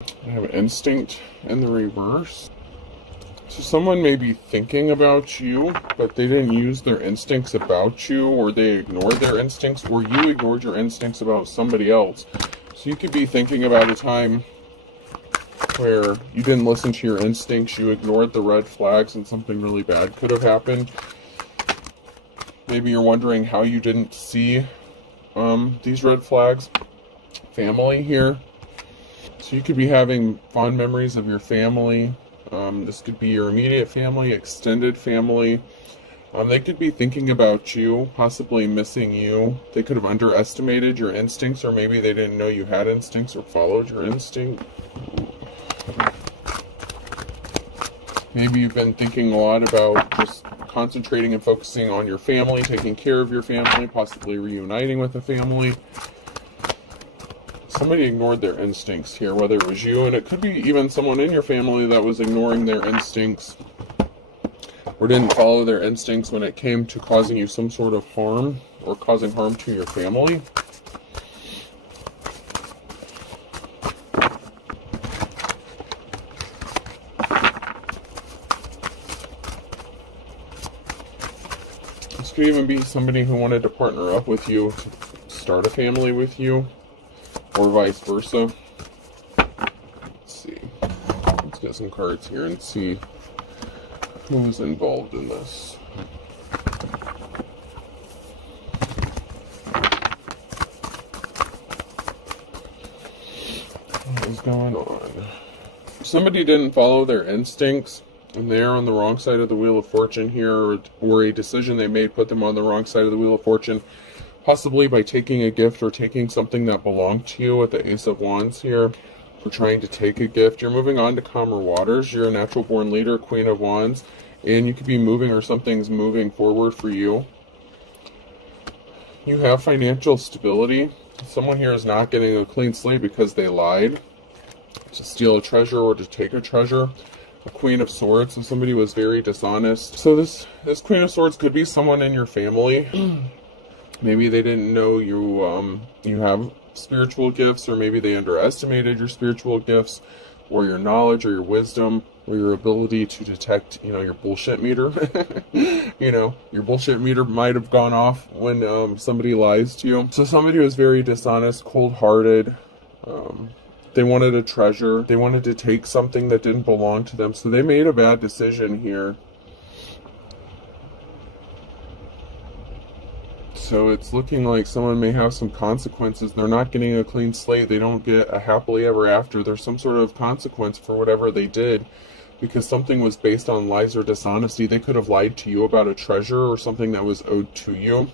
I have instinct in the reverse. So someone may be thinking about you, but they didn't use their instincts about you, or they ignored their instincts, or you ignored your instincts about somebody else. So you could be thinking about a time where you didn't listen to your instincts, you ignored the red flags, and something really bad could have happened. Maybe you're wondering how you didn't see these red flags. Family here. So you could be having fond memories of your family. This could be your immediate family, extended family. They could be thinking about you, possibly missing you. They could have underestimated your instincts, or maybe they didn't know you had instincts or followed your instinct. Maybe you've been thinking a lot about just concentrating and focusing on your family, taking care of your family, possibly reuniting with a family. Somebody ignored their instincts here, whether it was you, and it could be even someone in your family that was ignoring their instincts or didn't follow their instincts when it came to causing you some sort of harm or causing harm to your family. This could even be somebody who wanted to partner up with you to start a family with you, or vice versa. Let's see. Let's get some cards here and see who's involved in this. What is going on? Somebody didn't follow their instincts, and they're on the wrong side of the Wheel of Fortune here, or a decision they made put them on the wrong side of the Wheel of Fortune. Possibly by taking a gift or taking something that belonged to you with the Ace of Wands here. For trying to take a gift. You're moving on to calmer waters. You're a natural born leader, Queen of Wands. And you could be moving, or something's moving forward for you. You have financial stability. Someone here is not getting a clean slate because they lied to steal a treasure or to take a treasure. A Queen of Swords. So somebody was very dishonest. So this Queen of Swords could be someone in your family. Maybe they didn't know you have spiritual gifts, or maybe they underestimated your spiritual gifts, or your knowledge, or your wisdom, or your ability to detect, your bullshit meter. Your bullshit meter might have gone off when somebody lies to you. So somebody was very dishonest, cold-hearted. They wanted a treasure. They wanted to take something that didn't belong to them. So they made a bad decision here. So it's looking like someone may have some consequences. They're not getting a clean slate. They don't get a happily ever after. There's some sort of consequence for whatever they did, because something was based on lies or dishonesty. They could have lied to you about a treasure or something that was owed to you.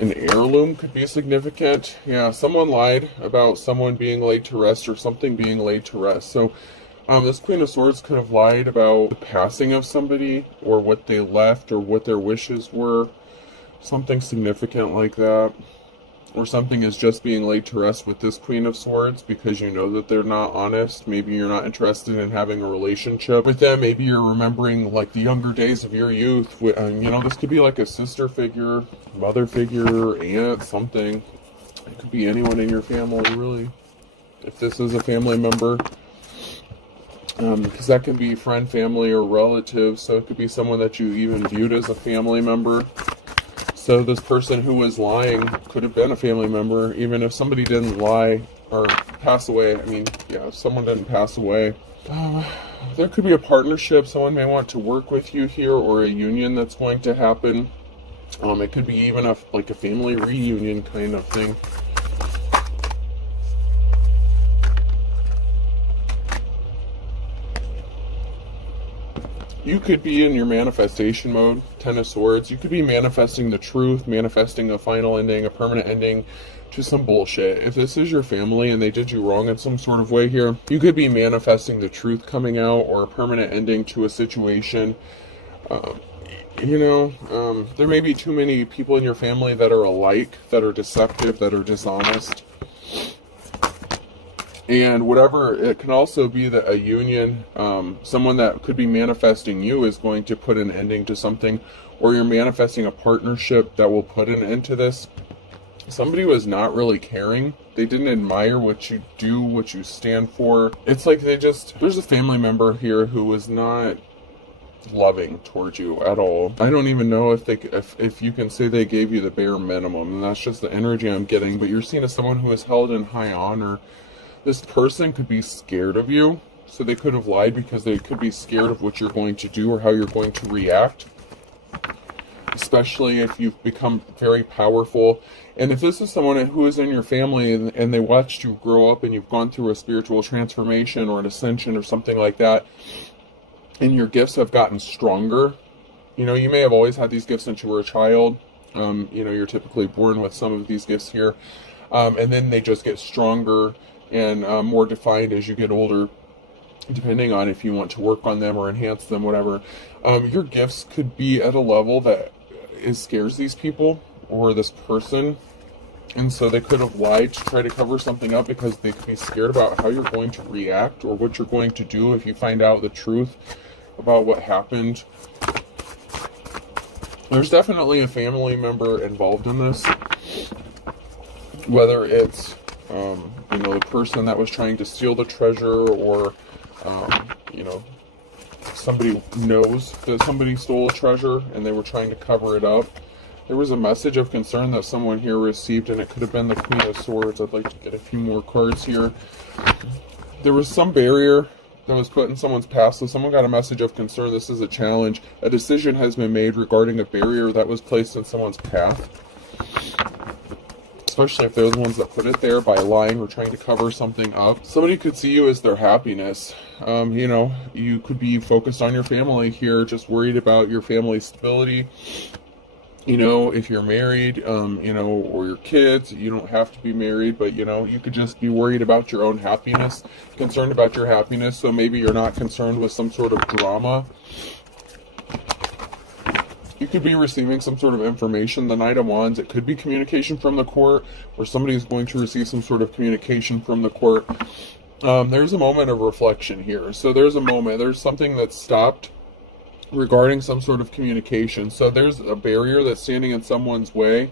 An heirloom could be significant. Yeah, someone lied about someone being laid to rest, or something being laid to rest. So this Queen of Swords could have lied about the passing of somebody, or what they left, or what their wishes were. Something significant like that. Or something is just being laid to rest with this Queen of Swords because you know that they're not honest. Maybe you're not interested in having a relationship with them. Maybe you're remembering like the younger days of your youth. This could be like a sister figure, mother figure, aunt, something. It could be anyone in your family, really. If this is a family member. Because that can be friend, family, or relative. So it could be someone that you even viewed as a family member. So this person who was lying could have been a family member, even if somebody didn't lie or pass away. If someone didn't pass away. There could be a partnership. Someone may want to work with you here, or a union that's going to happen. It could be even a family reunion kind of thing. You could be in your manifestation mode, Ten of Swords. You could be manifesting the truth, manifesting a final ending, a permanent ending to some bullshit. If this is your family and they did you wrong in some sort of way here, you could be manifesting the truth coming out, or a permanent ending to a situation. There may be too many people in your family that are alike, that are deceptive, that are dishonest. And whatever, it can also be that a union, someone that could be manifesting you is going to put an ending to something, or you're manifesting a partnership that will put an end to this. somebody was not really caring. They didn't admire what you do, what you stand for. It's like there's a family member here who was not loving towards you at all. I don't even know if you can say they gave you the bare minimum, and that's just the energy I'm getting. But you're seen as someone who is held in high honor. This person could be scared of you, so they could have lied because they could be scared of what you're going to do or how you're going to react, especially if you've become very powerful. And if this is someone who is in your family and they watched you grow up and you've gone through a spiritual transformation or an ascension or something like that, and your gifts have gotten stronger. You know, you may have always had these gifts since you were a child. You know, you're typically born with some of these gifts here. And then they just get stronger and more defined as you get older, depending on if you want to work on them or enhance them, whatever. Your gifts could be at a level that scares these people or this person. And so they could have lied to try to cover something up because they could be scared about how you're going to react or what you're going to do if you find out the truth about what happened. There's definitely a family member involved in this, whether it's you know, the person that was trying to steal the treasure, or you know, somebody knows that somebody stole a treasure and they were trying to cover it up. There was a message of concern that someone here received, and it could have been the Queen of Swords. I'd like to get a few more cards here. There was some barrier that was put in someone's past, so someone got a message of concern. This is a challenge. A decision has been made regarding a barrier that was placed in someone's path, especially if they're the ones that put it there by lying or trying to cover something up. Somebody could see you as their happiness. You know, you could be focused on your family here, just worried about your family's stability. You know, if you're married, you know, or your kids, you don't have to be married, but, you know, you could just be worried about your own happiness, concerned about your happiness. So maybe you're not concerned with some sort of drama. You could be receiving some sort of information. The Knight of Wands, it could be communication from the court, or somebody is going to receive some sort of communication from the court. There's a moment of reflection here. So there's something that's stopped regarding some sort of communication. So there's a barrier that's standing in someone's way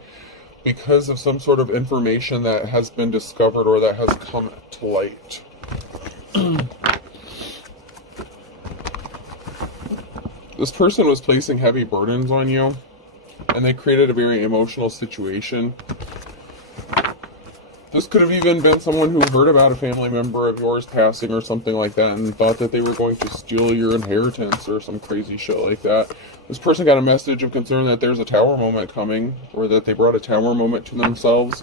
because of some sort of information that has been discovered or that has come to light. This person was placing heavy burdens on you, and they created a very emotional situation. This could have even been someone who heard about a family member of yours passing or something like that and thought that they were going to steal your inheritance or some crazy shit like that. This person got a message of concern that there's a tower moment coming, or that they brought a tower moment to themselves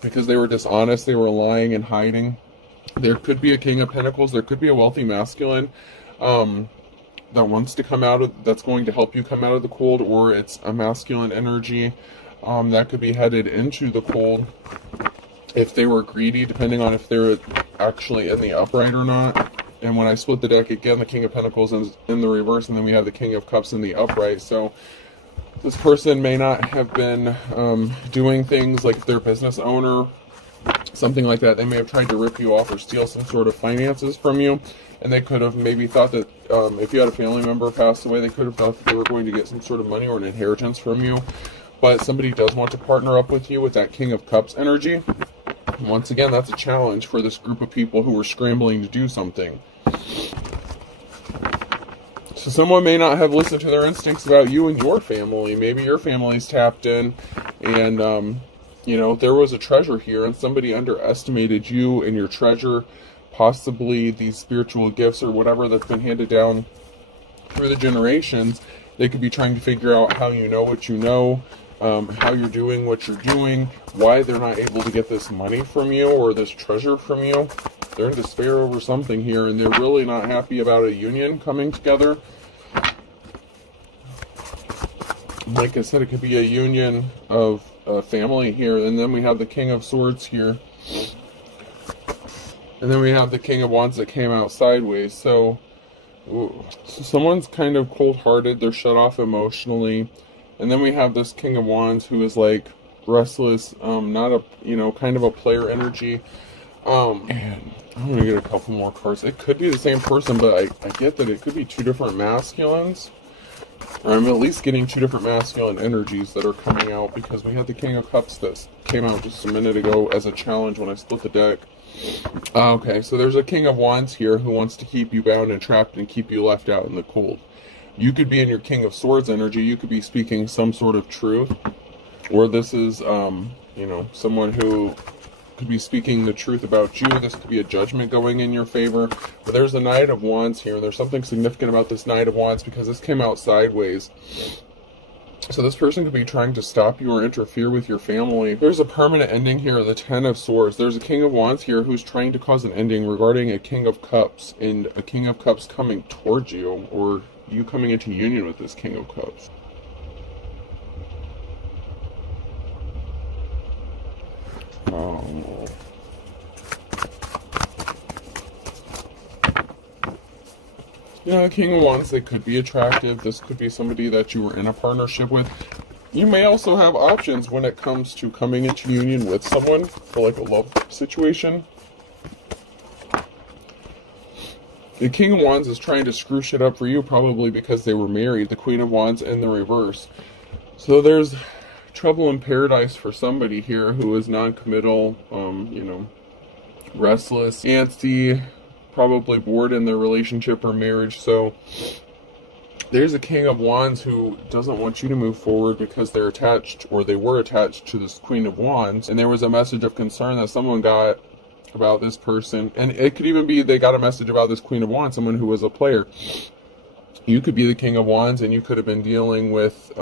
because they were dishonest, they were lying and hiding. There could be a King of Pentacles, there could be a wealthy masculine that wants to come out of, that's going to help you come out of the cold, or it's a masculine energy that could be headed into the cold. If they were greedy, depending on if they're actually in the upright or not. And when I split the deck again, the King of Pentacles is in the reverse, and then we have the King of Cups in the upright. So this person may not have been doing things like, if they're a business owner, something like that. They may have tried to rip you off or steal some sort of finances from you. And they could have maybe thought that if you had a family member pass away, they could have thought that they were going to get some sort of money or an inheritance from you. But somebody does want to partner up with you with that King of Cups energy. Once again, that's a challenge for this group of people who are scrambling to do something. So someone may not have listened to their instincts about you and your family. Maybe your family's tapped in, and you know, there was a treasure here, and somebody underestimated you and your treasure, possibly these spiritual gifts or whatever that's been handed down through the generations. They could be trying to figure out how you know what you know, how you're doing what you're doing, why they're not able to get this money from you or this treasure from you. They're in despair over something here, and they're really not happy about a union coming together. Like I said, it could be a union of a family here. And then we have the King of Swords here. And then we have the King of Wands that came out sideways. So someone's kind of cold-hearted. They're shut off emotionally. And then we have this King of Wands who is like restless, not a, you know, kind of a player energy. And I'm going to get a couple more cards. It could be the same person, but I get that it could be two different masculines. I'm at least getting two different masculine energies that are coming out, because we had the King of Cups that came out just a minute ago as a challenge when I split the deck. Okay, so there's a King of Wands here who wants to keep you bound and trapped and keep you left out in the cold. You could be in your King of Swords energy. You could be speaking some sort of truth. Or this is, you know, someone who could be speaking the truth about you. This could be a judgment going in your favor. But there's a Knight of Wands here. There's something significant about this Knight of Wands because this came out sideways. So this person could be trying to stop you or interfere with your family. There's a permanent ending here, the Ten of Swords. There's a King of Wands here who's trying to cause an ending regarding a King of Cups, and a King of Cups coming towards you, or you coming into union with this King of Cups. Yeah, King of Wands, they could be attractive. This could be somebody that you were in a partnership with. You may also have options when it comes to coming into union with someone for like a love situation. The King of Wands is trying to screw shit up for you, probably because they were married. The Queen of Wands in the reverse. So there's trouble in paradise for somebody here who is non-committal, you know, restless, antsy, probably bored in their relationship or marriage. So there's a King of Wands who doesn't want you to move forward because they're attached, or they were attached to this Queen of Wands, and there was a message of concern that someone got about this person, and it could even be they got a message about this Queen of Wands, someone who was a player. You could be the King of Wands, and you could have been dealing with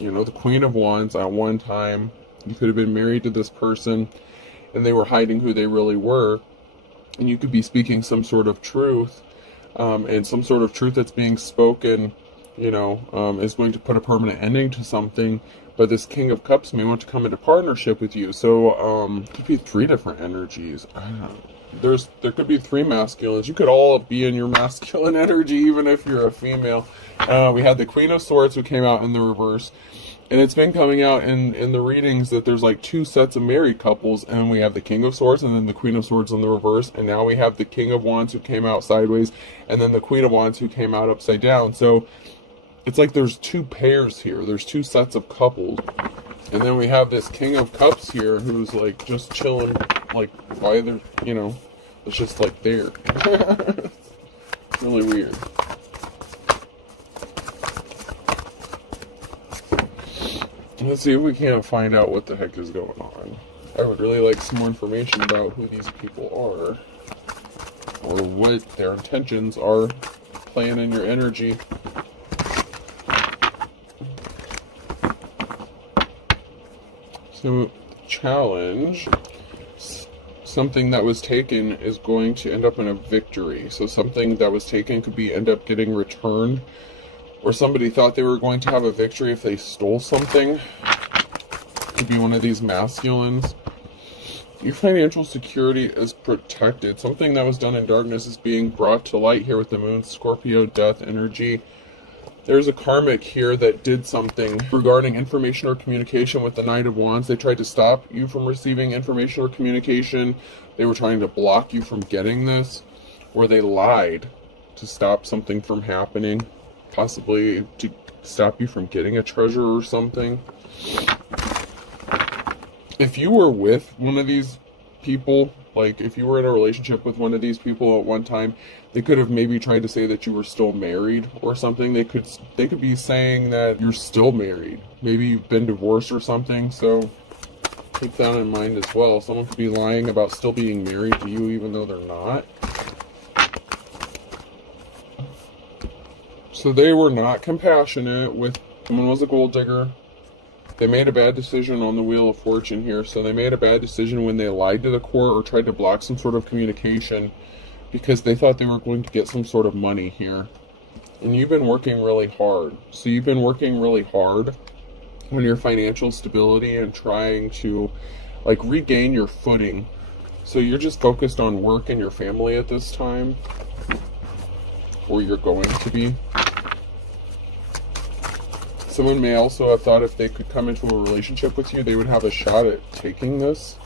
you know, the Queen of Wands at one time. You could have been married to this person and they were hiding who they really were, and you could be speaking some sort of truth, and some sort of truth that's being spoken, you know, is going to put a permanent ending to something. But this King of Cups may want to come into partnership with you. So it could be three different energies. I don't know. There could be three masculines. You could all be in your masculine energy, even if you're a female. We had the Queen of Swords who came out in the reverse, and it's been coming out in the readings that there's like two sets of married couples, and we have the King of Swords and then the Queen of Swords in the reverse, and now we have the King of Wands who came out sideways, and then the Queen of Wands who came out upside down. So it's like there's two pairs here. There's two sets of couples. And then we have this King of Cups here who's like just chilling, like by their, you know, it's just like there. Really weird. Let's see if we can't find out what the heck is going on. I would really like some more information about who these people are, or what their intentions are playing in your energy. So, challenge. Something that was taken is going to end up in a victory. So something that was taken could end up getting returned, or somebody thought they were going to have a victory if they stole something. Could be one of these masculines. Your financial security is protected. Something that was done in darkness is being brought to light here with the moon, Scorpio, death energy. There's a karmic here that did something regarding information or communication with the Knight of Wands. They tried to stop you from receiving information or communication. They were trying to block you from getting this, or they lied to stop something from happening, possibly to stop you from getting a treasure or something. If you were with one of these people, like if you were in a relationship with one of these people at one time, they could have maybe tried to say that you were still married or something. They could be saying that you're still married. Maybe you've been divorced or something, so keep that in mind as well. Someone could be lying about still being married to you even though they're not. So they were not compassionate with someone was a gold digger. They made a bad decision on the Wheel of Fortune here. So they made a bad decision when they lied to the court or tried to block some sort of communication because they thought they were going to get some sort of money here. And you've been working really hard. So you've been working really hard on your financial stability and trying to like regain your footing. So you're just focused on work and your family at this time, or you're going to be. Someone may also have thought if they could come into a relationship with you, they would have a shot at taking this.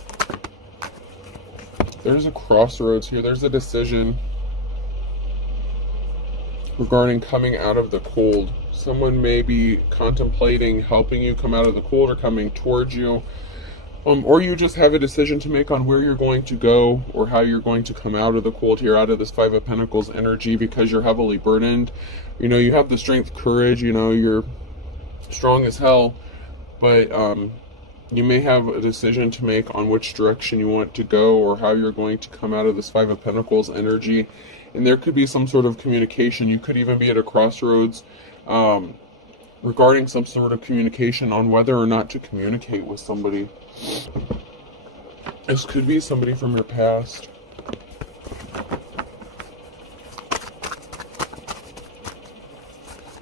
There's a crossroads here. There's a decision. regarding coming out of the cold. Someone may be contemplating helping you come out of the cold or coming towards you. Or you just have a decision to make on where you're going to go or how you're going to come out of the cold here, out of this Five of Pentacles energy, because you're heavily burdened. You know, you have the strength, courage, you know, you're strong as hell, but you may have a decision to make on which direction you want to go or how you're going to come out of this Five of Pentacles energy. And there could be some sort of communication. You could even be at a crossroads regarding some sort of communication on whether or not to communicate with somebody. This could be somebody from your past.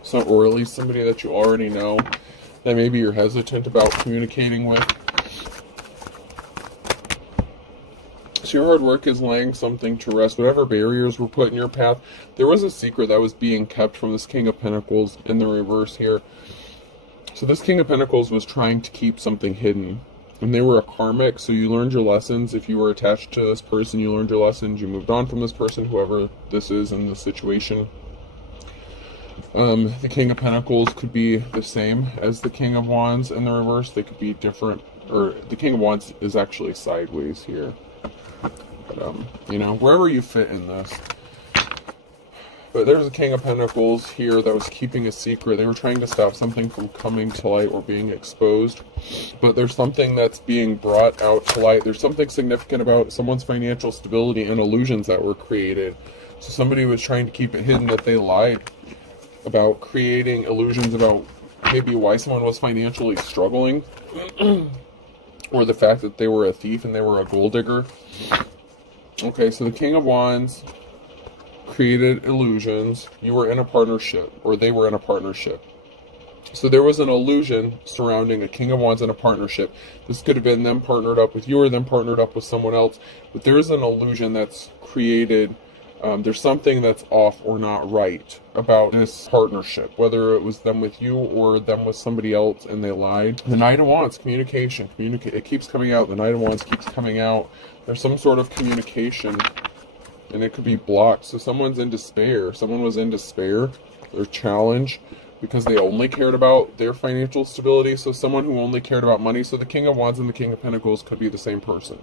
So, or at least somebody that you already know that maybe you're hesitant about communicating with. So your hard work is laying something to rest. Whatever barriers were put in your path, there was a secret that was being kept from this King of Pentacles in the reverse here. So this King of Pentacles was trying to keep something hidden. And they were a karmic, so you learned your lessons. If you were attached to this person, you learned your lessons. You moved on from this person, whoever this is in the situation. The King of Pentacles could be the same as the King of Wands in the reverse. They could be different, or the King of Wands is actually sideways here. But, you know, wherever you fit in this. But there's a King of Pentacles here that was keeping a secret. They were trying to stop something from coming to light or being exposed. But there's something that's being brought out to light. There's something significant about someone's financial stability and illusions that were created. So somebody was trying to keep it hidden that they lied about creating illusions about maybe why someone was financially struggling. Or the fact that they were a thief and they were a gold digger. Okay, so the King of Wands created illusions. You were in a partnership, or they were in a partnership. So there was an illusion surrounding a King of Wands in a partnership. This could have been them partnered up with you or them partnered up with someone else. But there's an illusion that's created. There's something that's off or not right about this partnership, whether it was them with you or them with somebody else and they lied. The Knight of Wands, communication. It keeps coming out. The Knight of Wands keeps coming out. There's some sort of communication and it could be blocked. So someone's in despair. Someone was in despair or challenge because they only cared about their financial stability. So someone who only cared about money. So the King of Wands and the King of Pentacles could be the same person.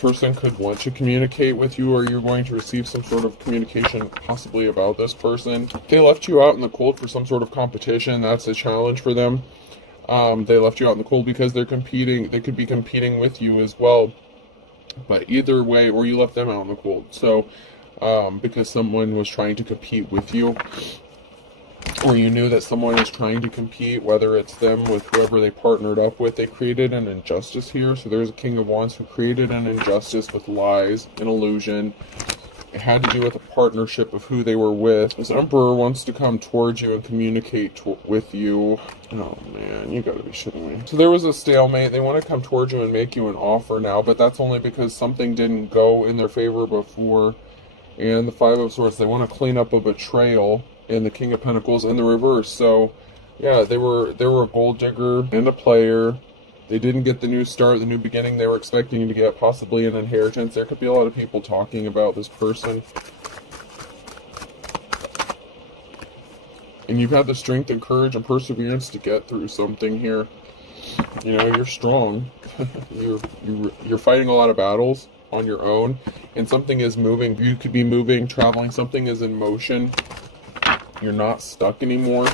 Person could want to communicate with you, or you're going to receive some sort of communication possibly about this person. They left you out in the cold for some sort of competition. That's a challenge for them. They left you out in the cold because they're competing. They could be competing with you as well. But either way, or you left them out in the cold. So because someone was trying to compete with you, or you knew that someone is trying to compete, whether it's them with whoever they partnered up with. They created an injustice here. So there's a King of Wands who created an injustice with lies, an illusion. It had to do with a partnership of who they were with. This Emperor wants to come towards you and communicate with you. Oh man, you gotta be shitting me. So there was a stalemate. They want to come towards you and make you an offer now, but that's only because something didn't go in their favor before. And the Five of Swords, they want to clean up a betrayal. And the King of Pentacles in the reverse. So yeah, they were a gold digger and a player. They didn't get the new start, the new beginning they were expecting to get, possibly an inheritance. There could be a lot of people talking about this person. And you've had the strength and courage and perseverance to get through something here. You know, you're strong. you're fighting a lot of battles on your own, and something is moving. You could be moving, traveling. Something is in motion. You're not stuck anymore.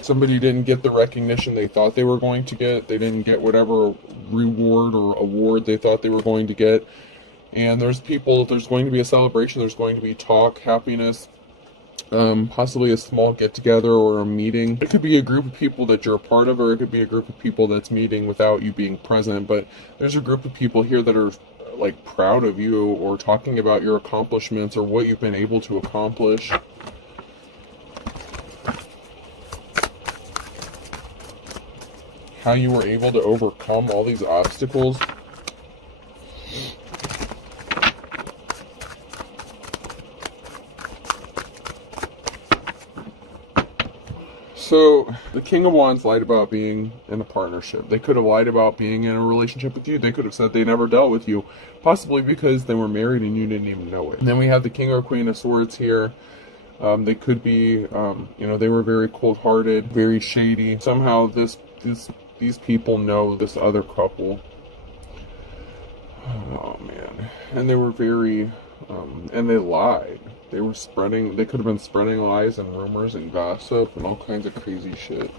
Somebody didn't get the recognition they thought they were going to get. They didn't get whatever reward or award they thought they were going to get. And there's going to be a celebration. There's going to be talk, happiness, possibly a small get-together or a meeting. It could be a group of people that you're a part of, or it could be a group of people that's meeting without you being present. But there's a group of people here that are like proud of you or talking about your accomplishments or what you've been able to accomplish. How you were able to overcome all these obstacles. So, the King of Wands lied about being in a partnership. They could have lied about being in a relationship with you. They could have said they never dealt with you, possibly because they were married and you didn't even know it. And then we have the King or Queen of Swords here. They could be, they were very cold-hearted, very shady. Somehow these people know this other couple. Oh, man. And they were very, and they lied. They could have been spreading lies and rumors and gossip and all kinds of crazy shit.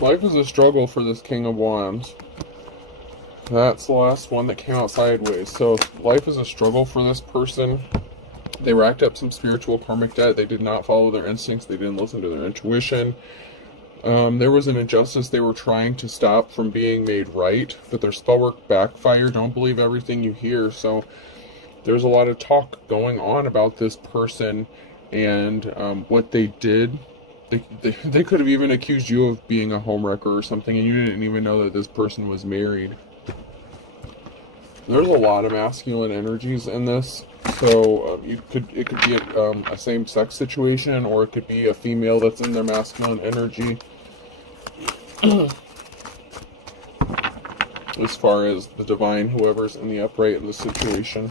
Life is a struggle for this King of Wands. That's the last one that came out sideways. So life is a struggle for this person. They racked up some spiritual karmic debt. They did not follow their instincts. They didn't listen to their intuition. There was an injustice they were trying to stop from being made right, but their spell work backfired. Don't believe everything you hear. So there's a lot of talk going on about this person and what they did. They could have even accused you of being a homewrecker or something, and you didn't even know that this person was married. There's a lot of masculine energies in this, so it could be a same-sex situation, or it could be a female that's in their masculine energy. As far as the divine, whoever's in the upright in the situation.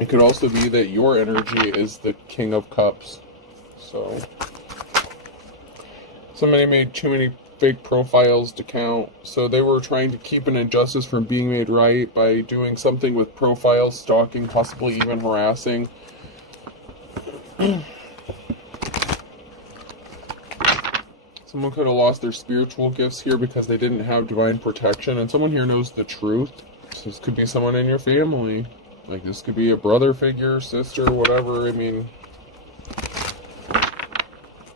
It could also be that your energy is the King of Cups. So somebody made too many fake profiles to count. So they were trying to keep an injustice from being made right by doing something with profiles, stalking, possibly even harassing. Someone could have lost their spiritual gifts here because they didn't have divine protection. And someone here knows the truth. So this could be someone in your family. Like, this could be a brother figure, sister, whatever. I mean,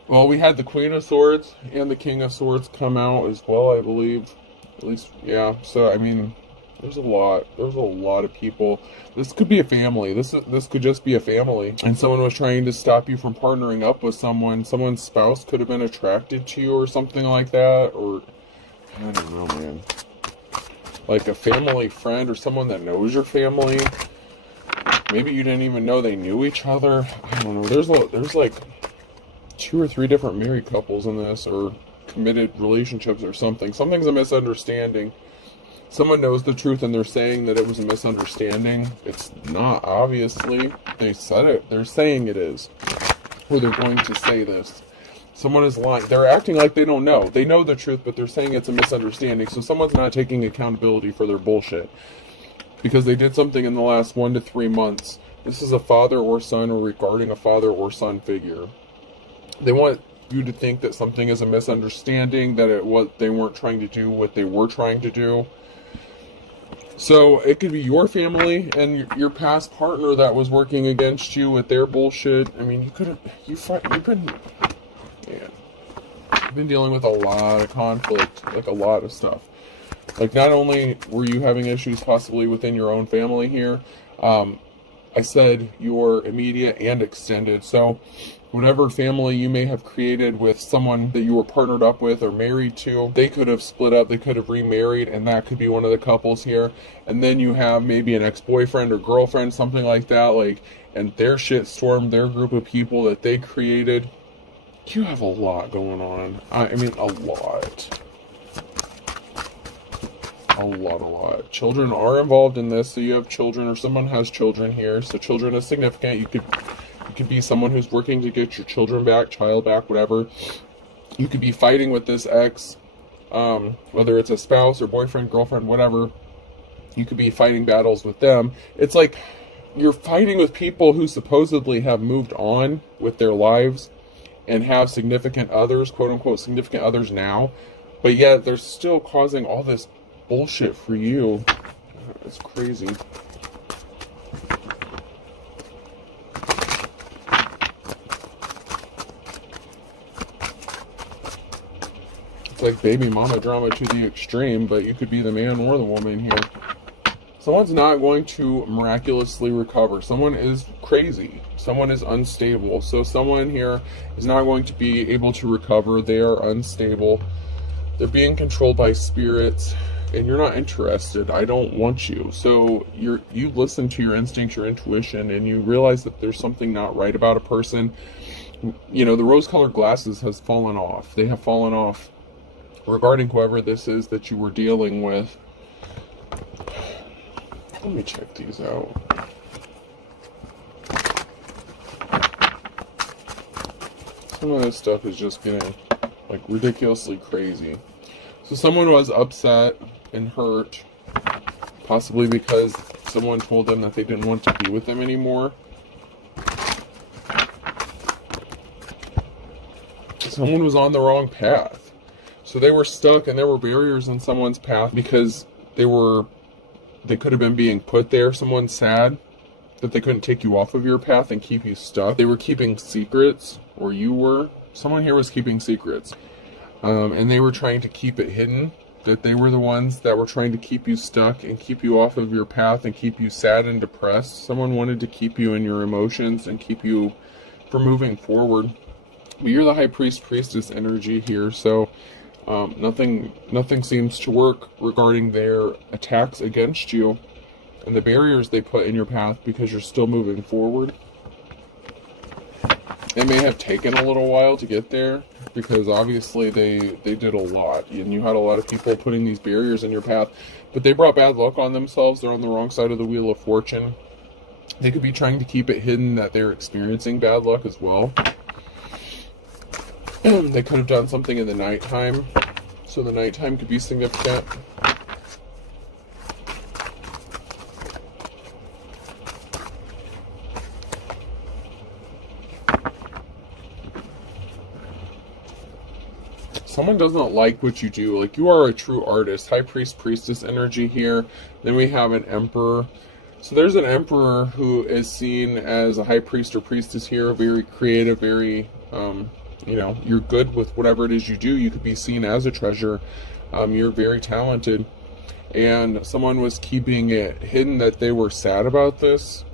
well, we had the Queen of Swords and the King of Swords come out as well, I believe. At least, yeah. So, I mean, there's a lot of people. This could be a family. This could just be a family. And someone was trying to stop you from partnering up with someone. Someone's spouse could have been attracted to you or something like that. Or, I don't know, man. Like a family friend or someone that knows your family. Maybe you didn't even know they knew each other. I don't know. There's like 2 or 3 different married couples in this, or committed relationships or something. Something's a misunderstanding. Someone knows the truth and they're saying that it was a misunderstanding. It's not, obviously. They said it. They're saying it is. Or they're going to say this. Someone is lying. They're acting like they don't know. They know the truth, but they're saying it's a misunderstanding. So someone's not taking accountability for their bullshit. Because they did something in the last 1 to 3 months. This is a father or son, or regarding a father or son figure. They want you to think that something is a misunderstanding, that they weren't trying to do what they were trying to do. So it could be your family and your past partner that was working against you with their bullshit. I mean, you've been dealing with a lot of conflict, like a lot of stuff. Like, not only were you having issues possibly within your own family here, I said your immediate and extended. So whatever family you may have created with someone that you were partnered up with or married to, they could have split up, they could have remarried, and that could be one of the couples here. And then you have maybe an ex-boyfriend or girlfriend, something like that, and their shit stormed their group of people that they created. You have a lot going on. I mean, a lot. A lot. Children are involved in this, so you have children, or someone has children here. So children is significant. You could be someone who's working to get your children back, child back, whatever. You could be fighting with this ex, whether it's a spouse or boyfriend, girlfriend, whatever. You could be fighting battles with them. It's like you're fighting with people who supposedly have moved on with their lives and have significant others, quote-unquote significant others now, but yet they're still causing all this bullshit for you. It's crazy. It's like baby mama drama to the extreme, but you could be the man or the woman here. Someone's not going to miraculously recover. Someone is crazy. Someone is unstable. So someone here is not going to be able to recover. They are unstable. They're being controlled by spirits, and you're not interested. I don't want you. So you listen to your instinct, your intuition, and you realize that there's something not right about a person. You know, the rose-colored glasses has fallen off. They have fallen off regarding whoever this is that you were dealing with. Let me check these out. Some of this stuff is just getting like ridiculously crazy. So someone was upset and hurt, possibly because someone told them that they didn't want to be with them anymore. Someone was on the wrong path. So they were stuck, and there were barriers in someone's path because they could have been being put there. Someone's sad that they couldn't take you off of your path and keep you stuck. They were keeping secrets, or you were. Someone here was keeping secrets. And they were trying to keep it hidden, that they were the ones that were trying to keep you stuck and keep you off of your path and keep you sad and depressed. Someone wanted to keep you in your emotions and keep you from moving forward. But you're the high priest, priestess energy here, so nothing seems to work regarding their attacks against you and the barriers they put in your path because you're still moving forward. It may have taken a little while to get there because obviously they did a lot, and you had a lot of people putting these barriers in your path, but they brought bad luck on themselves. They're on the wrong side of the wheel of fortune. They could be trying to keep it hidden that they're experiencing bad luck as well. They could have done something in the nighttime, so the nighttime could be significant. Someone doesn't like what you do. Like, you are a true artist. High priest, priestess energy here. Then we have an emperor. So there's an emperor who is seen as a high priest or priestess here, very creative, very, you know, you're good with whatever it is you do. You could be seen as a treasure. You're very talented. And someone was keeping it hidden that they were sad about this.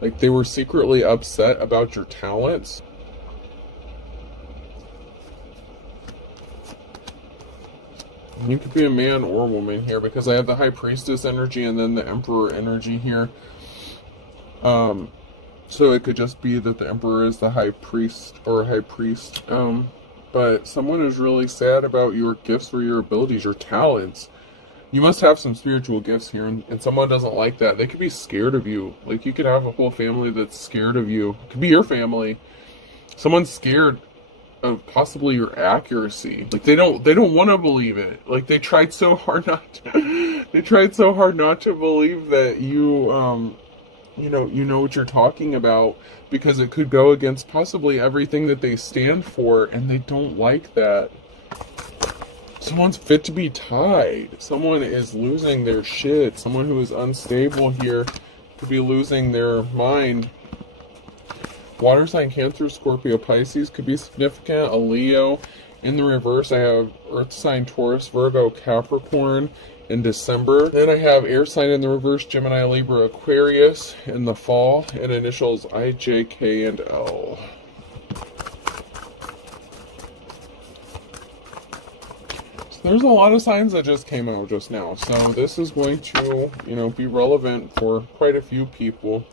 Like, they were secretly upset about your talents. You could be a man or a woman here because I have the high priestess energy and then the emperor energy here. So it could just be that the emperor is the high priest or high priest. But someone is really sad about your gifts or your abilities, your talents. You must have some spiritual gifts here, and someone doesn't like that. They could be scared of you. Like, you could have a whole family that's scared of you. It could be your family. Someone's scared of possibly your accuracy. Like, they don't want to believe it. Like, they tried so hard not to, they tried so hard not to believe that you know what you're talking about, because it could go against possibly everything that they stand for, and they don't like that. Someone's fit to be tied. Someone is losing their shit. Someone who is unstable here could be losing their mind. Water sign, Cancer, Scorpio, Pisces could be significant. A Leo. In the reverse, I have Earth sign, Taurus, Virgo, Capricorn in December. Then I have air sign in the reverse, Gemini, Libra, Aquarius in the fall, and initials I, J, K, and L. So there's a lot of signs that just came out just now. So this is going to, be relevant for quite a few people,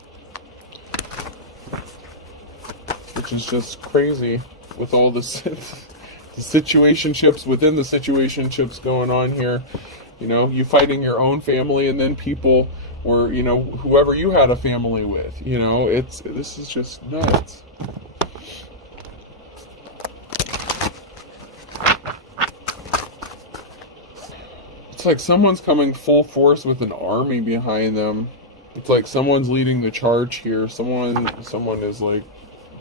which is just crazy with all this the situationships within the situationships going on here. You fighting your own family, and then people, or whoever you had a family with. This is just nuts. It's like someone's coming full force with an army behind them. It's like someone's leading the charge here. Someone is like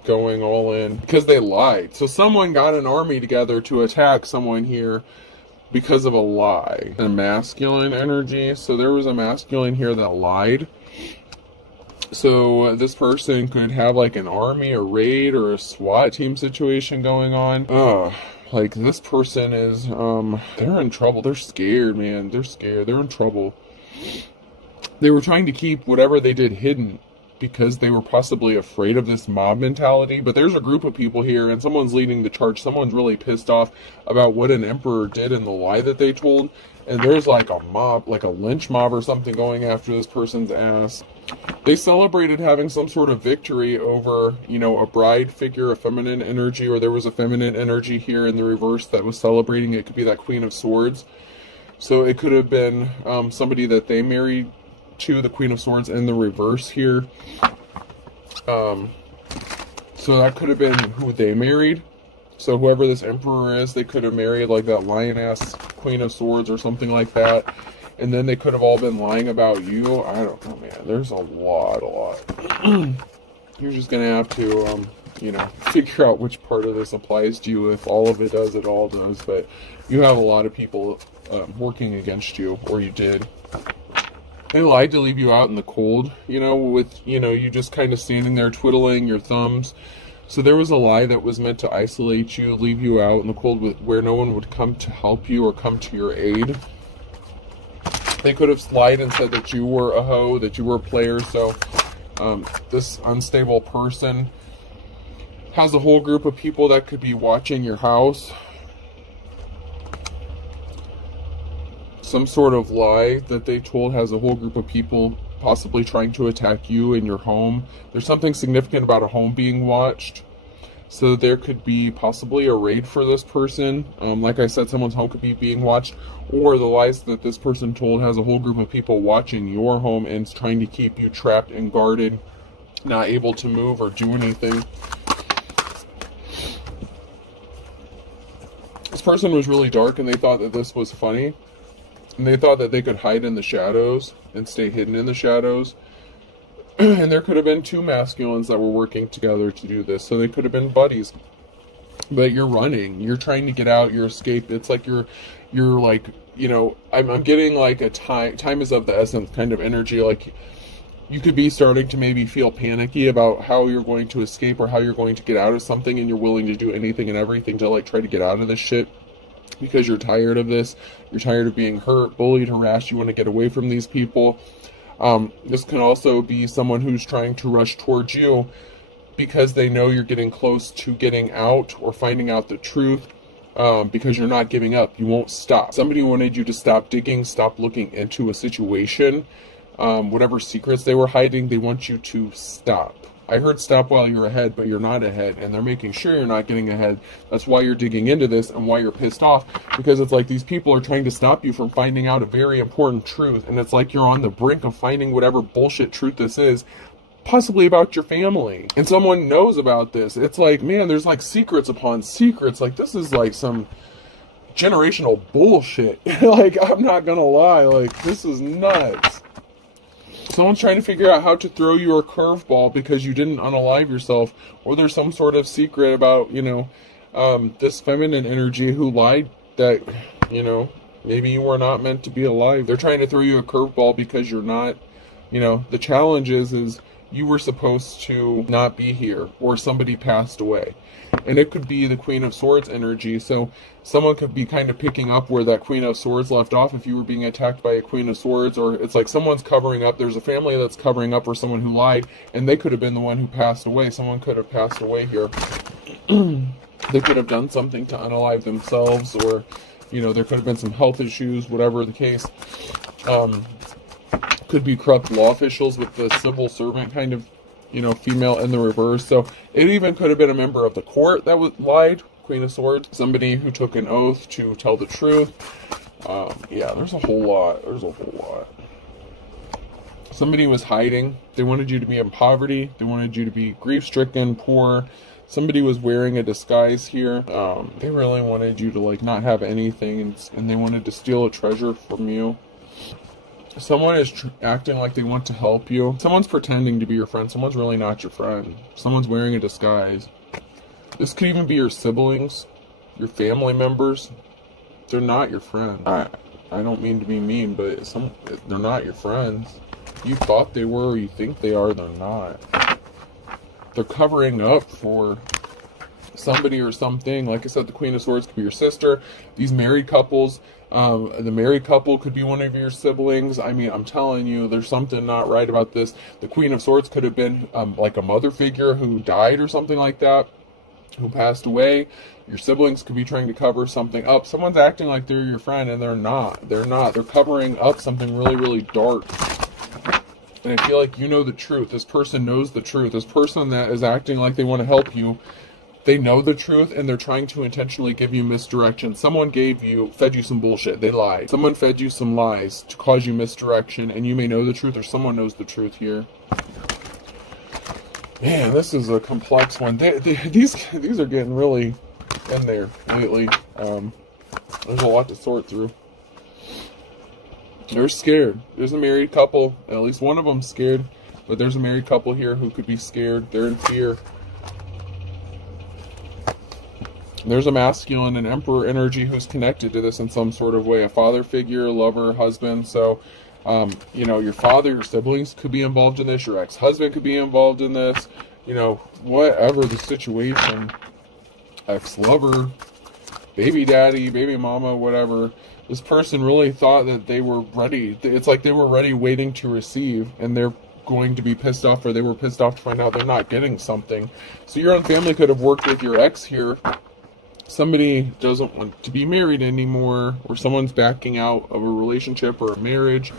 going all in because they lied. So someone got an army together to attack someone here because of a lie. A masculine energy. So there was a masculine here that lied. So this person could have like an army, a raid, or a SWAT team situation going on. Like, this person is, they're in trouble. They're scared, man. They're scared. They're in trouble. They were trying to keep whatever they did hidden because they were possibly afraid of this mob mentality. But there's a group of people here, and someone's leading the charge. Someone's really pissed off about what an emperor did and the lie that they told. And there's like a mob, like a lynch mob or something going after this person's ass. They celebrated having some sort of victory over, you know, a bride figure, a feminine energy, or there was a feminine energy here in the reverse that was celebrating. It could be that Queen of Swords. So it could have been somebody that they married to, the Queen of Swords in the reverse here. So that could have been who they married. So whoever this emperor is, they could have married like that lion-ass Queen of Swords or something like that. And then they could have all been lying about you. I don't know, man. There's a lot. You're just going to have to, you know, figure out which part of this applies to you. If all of it does, it all does. But you have a lot of people working against you, or you did. They lied to leave you out in the cold, you know, with, you know, you just kind of standing there twiddling your thumbs. So there was a lie that was meant to isolate you, leave you out in the cold where no one would come to help you or come to your aid. They could have lied and said that you were a hoe, that you were a player. So this unstable person has a whole group of people that could be watching your house. Some sort of lie that they told has a whole group of people possibly trying to attack you in your home. There's something significant about a home being watched. So there could be possibly a raid for this person. Like I said, someone's home could be being watched. Or the lies that this person told has a whole group of people watching your home and trying to keep you trapped and guarded, not able to move or do anything. This person was really dark and they thought that this was funny. And they thought that they could hide in the shadows and stay hidden in the shadows. And there could have been two masculines that were working together to do this. So they could have been buddies. But you're running. You're trying to get out. You're escaped. It's like you're like, you know, I'm getting like a time is of the essence kind of energy. Like you could be starting to maybe feel panicky about how you're going to escape or how you're going to get out of something. And you're willing to do anything and everything to like try to get out of this shit. Because you're tired of this. You're tired of being hurt, bullied, harassed. You want to get away from these people. This can also be someone who's trying to rush towards you because they know you're getting close to getting out or finding out the truth, because you're not giving up. You won't stop. Somebody wanted you to stop digging, stop looking into a situation. Whatever secrets they were hiding, they want you to stop. I heard stop while you're ahead, but you're not ahead, and they're making sure you're not getting ahead. That's why you're digging into this and why you're pissed off, because it's like these people are trying to stop you from finding out a very important truth, and it's like you're on the brink of finding whatever bullshit truth this is, possibly about your family, and someone knows about this. It's like, man, there's like secrets upon secrets. Like, this is like some generational bullshit. Like, I'm not gonna lie, like, this is nuts. Someone's trying to figure out how to throw you a curveball because you didn't unalive yourself, or there's some sort of secret about, you know, this feminine energy who lied that, you know, maybe you were not meant to be alive. They're trying to throw you a curveball because you're not, you know, the challenge is you were supposed to not be here, or somebody passed away. And it could be the Queen of Swords energy. So someone could be kind of picking up where that Queen of Swords left off if you were being attacked by a Queen of Swords, or it's like someone's covering up. There's a family that's covering up for someone who lied, and they could have been the one who passed away. Someone could have passed away here. They could have done something to unalive themselves, or, you know, there could have been some health issues, whatever the case. Could be corrupt law officials with the civil servant kind of, you know, female in the reverse. So it even could have been a member of the court that lied, Queen of Swords. Somebody who took an oath to tell the truth. Yeah, there's a whole lot. Somebody was hiding. They wanted you to be in poverty. They wanted you to be grief-stricken, poor. Somebody was wearing a disguise here. They really wanted you to, like, not have anything, and they wanted to steal a treasure from you. Someone is acting like they want to help you. Someone's pretending to be your friend. Someone's really not your friend. Someone's wearing a disguise. This could even be your siblings, your family members. They're not your friend. I don't mean to be mean, but they're not your friends. You thought they were, or you think they are, they're not. They're covering up for somebody or something. Like I said, the Queen of Swords could be your sister. These married couples, the married couple could be one of your siblings. I mean, I'm telling you, there's something not right about this. The Queen of Swords could have been like a mother figure who died or something like that, who passed away. Your siblings could be trying to cover something up. Someone's acting like they're your friend, and they're not. They're not. They're covering up something really, really dark. And I feel like you know the truth. This person knows the truth. This person that is acting like they want to help you, they know the truth, and they're trying to intentionally give you misdirection. Someone fed you some bullshit. They lied. Someone fed you some lies to cause you misdirection, and you may know the truth, or someone knows the truth here. Man, this is a complex one. These are getting really in there lately. There's a lot to sort through. They're scared. There's a married couple. At least one of them's scared. But there's a married couple here who could be scared. They're in fear. There's a masculine and emperor energy who's connected to this in some sort of way. A father figure, lover, husband. So, your father, your siblings could be involved in this. Your ex-husband could be involved in this. Whatever the situation. Ex-lover, baby daddy, baby mama, whatever. This person really thought that they were ready. It's like they were ready, waiting to receive, and they're going to be pissed off, or they were pissed off to find out they're not getting something. So your own family could have worked with your ex here. Somebody doesn't want to be married anymore, or someone's backing out of a relationship or a marriage.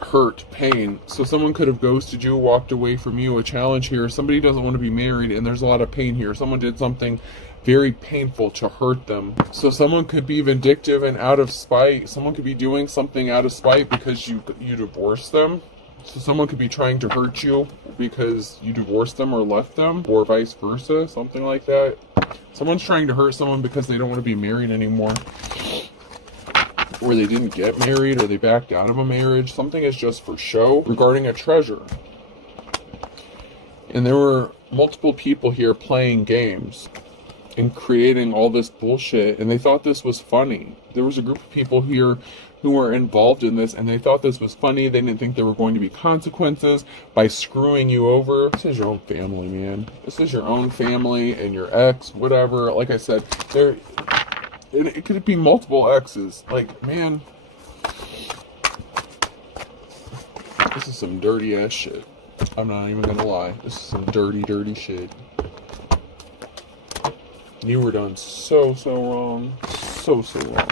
Hurt, pain. So someone could have ghosted you, walked away from you. A challenge here. Somebody doesn't want to be married, and there's a lot of pain here. Someone did something very painful to hurt them. So someone could be vindictive and out of spite. Someone could be doing something out of spite because you divorced them. So someone could be trying to hurt you because you divorced them or left them, or vice versa, something like that. Someone's trying to hurt someone because they don't want to be married anymore, or they didn't get married, or they backed out of a marriage. Something is just for show regarding a treasure. And there were multiple people here playing games and creating all this bullshit, and they thought this was funny. There was a group of people here who were involved in this, and they thought this was funny. They didn't think there were going to be consequences by screwing you over. This is your own family, man. This is your own family and your ex, whatever. Like I said, it could be multiple exes. Like, man, this is some dirty ass shit. I'm not even gonna lie. This is some dirty, dirty shit. You were done so wrong. So wrong.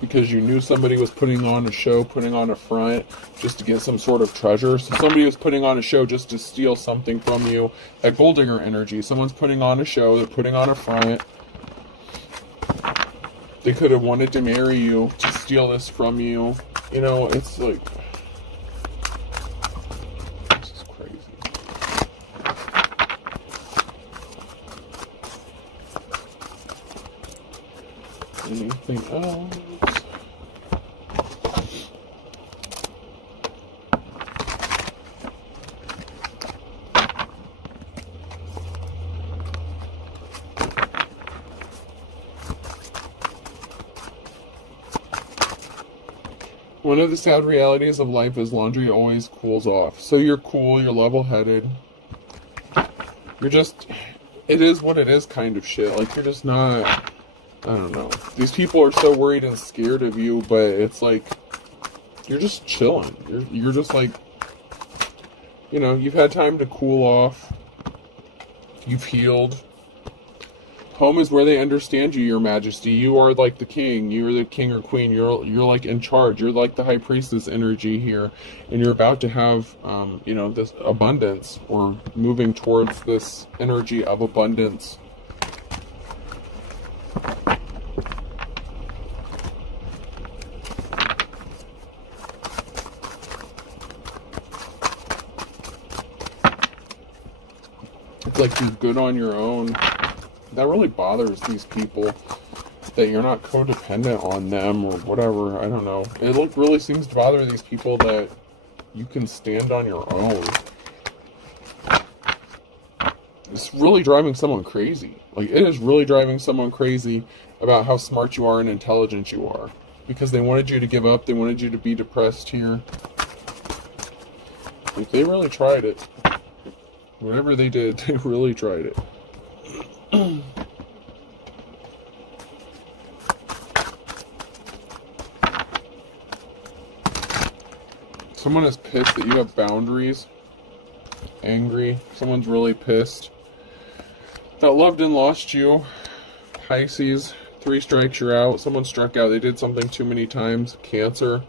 Because you knew somebody was putting on a show, putting on a front, just to get some sort of treasure. So somebody was putting on a show just to steal something from you. That gold digger energy. Someone's putting on a show, they're putting on a front. They could have wanted to marry you to steal this from you. It's like, this is crazy. Anything else? One of the sad realities of life is laundry always cools off. So you're cool, you're level-headed. You're just, it is what it is kind of shit. Like, you're just not, I don't know. These people are so worried and scared of you, but it's like, you're just chilling. You're just like, you've had time to cool off. You've healed. Home is where they understand you, your majesty. You are like the king. You're the king or queen. You're like in charge. You're like the high priestess energy here. And you're about to have, this abundance, or moving towards this energy of abundance. It's like you're good on your own. That really bothers these people, that you're not codependent on them or whatever. I don't know. It really seems to bother these people that you can stand on your own. It's really driving someone crazy. Like, it is really driving someone crazy about how smart you are and intelligent you are. Because they wanted you to give up. They wanted you to be depressed here. Like, they really tried it. Whatever they did, they really tried it. Someone is pissed that you have boundaries. Angry. Someone's really pissed. That loved and lost you. Pisces. 3 strikes, you're out. Someone struck out. They did something too many times. Cancer.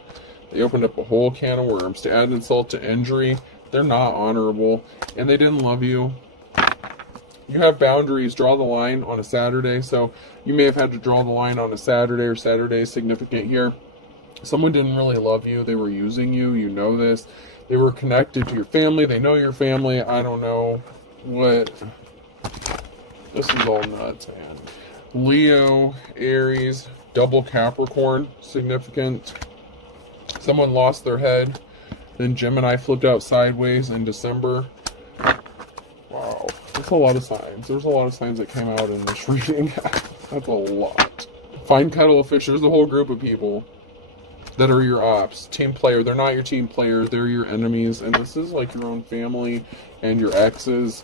They opened up a whole can of worms. To add insult to injury, they're not honorable. And they didn't love you. You have boundaries. Draw the line on a Saturday. So you may have had to draw the line on a Saturday, or Saturday is significant here. Someone didn't really love you. They were using you. You know this. They were connected to your family. They know your family. I don't know what. This is all nuts, man. Leo, Aries, double Capricorn, significant. Someone lost their head. Then Gemini flipped out sideways in December. Wow. That's a lot of signs. There's a lot of signs that came out in this reading. That's a lot. Find kettle of fish. There's a whole group of people that are your ops. Team player. They're not your team players. They're your enemies. And this is like your own family and your exes.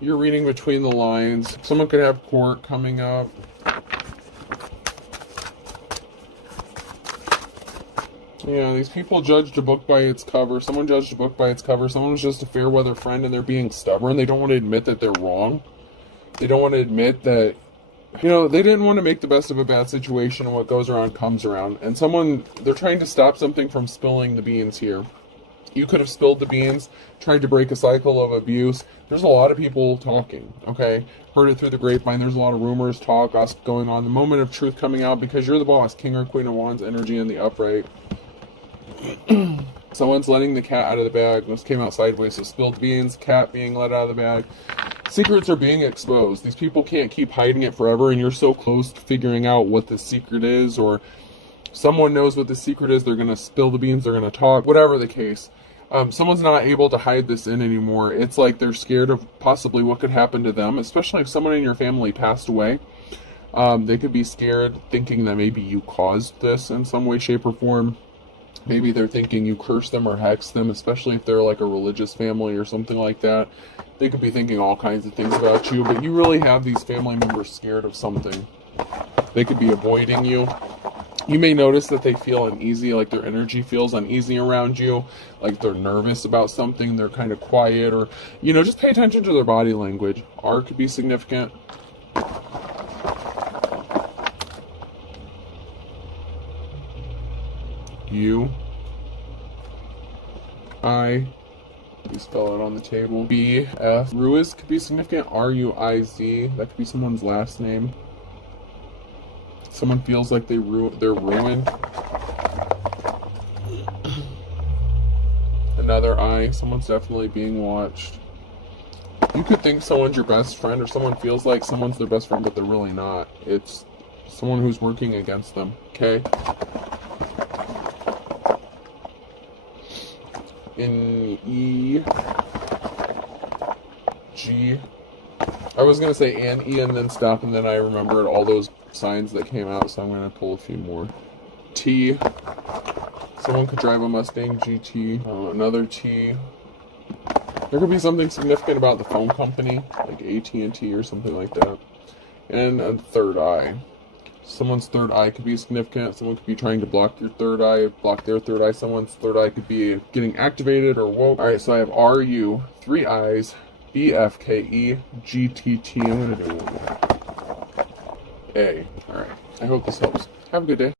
You're reading between the lines. Someone could have court coming up. Yeah, these people judged a book by its cover. Someone judged a book by its cover. Someone was just a fair weather friend and they're being stubborn. They don't want to admit that they're wrong. They don't want to admit that, you know, they didn't want to make the best of a bad situation, and what goes around comes around. And they're trying to stop something from spilling the beans here. You could have spilled the beans, tried to break a cycle of abuse. There's a lot of people talking, okay? Heard it through the grapevine. There's a lot of rumors, talk, gossip going on. The moment of truth coming out because you're the boss. King or Queen of Wands energy in the upright. Someone's letting the cat out of the bag. This came out sideways, so spilled beans, cat being let out of the bag. Secrets are being exposed. These people can't keep hiding it forever, and you're so close to figuring out what the secret is, or someone knows what the secret is. They're going to spill the beans. They're going to talk. Whatever the case. Someone's not able to hide this in anymore. It's like they're scared of possibly what could happen to them, especially if someone in your family passed away. They could be scared, thinking that maybe you caused this in some way, shape, or form. Maybe they're thinking you cursed them or hexed them, especially if they're like a religious family or something like that. They could be thinking all kinds of things about you, but you really have these family members scared of something. They could be avoiding you. You may notice that they feel uneasy, like their energy feels uneasy around you, like they're nervous about something, they're kind of quiet, or, you know, just pay attention to their body language. R could be significant. U. I. You spell it on the table. B. F. Ruiz could be significant. R-U-I-Z. That could be someone's last name. Someone feels like they're ruined. Another I. Someone's definitely being watched. You could think someone's your best friend, or someone feels like someone's their best friend, but they're really not. It's someone who's working against them. Okay? In E. G. I was going to say and E and then stop, and then I remembered all those signs that came out, so I'm going to pull a few more. T. Someone could drive a Mustang GT. Another T. There could be something significant about the phone company, like AT&T or something like that. And a third eye. Someone's third eye could be significant. Someone could be trying to block your third eye, block their third eye. Someone's third eye could be getting activated or woke. Alright, so I have RU, 3 eyes, BFKE, GTT. I'm going to do one more. A. Alright, I hope this helps. Have a good day.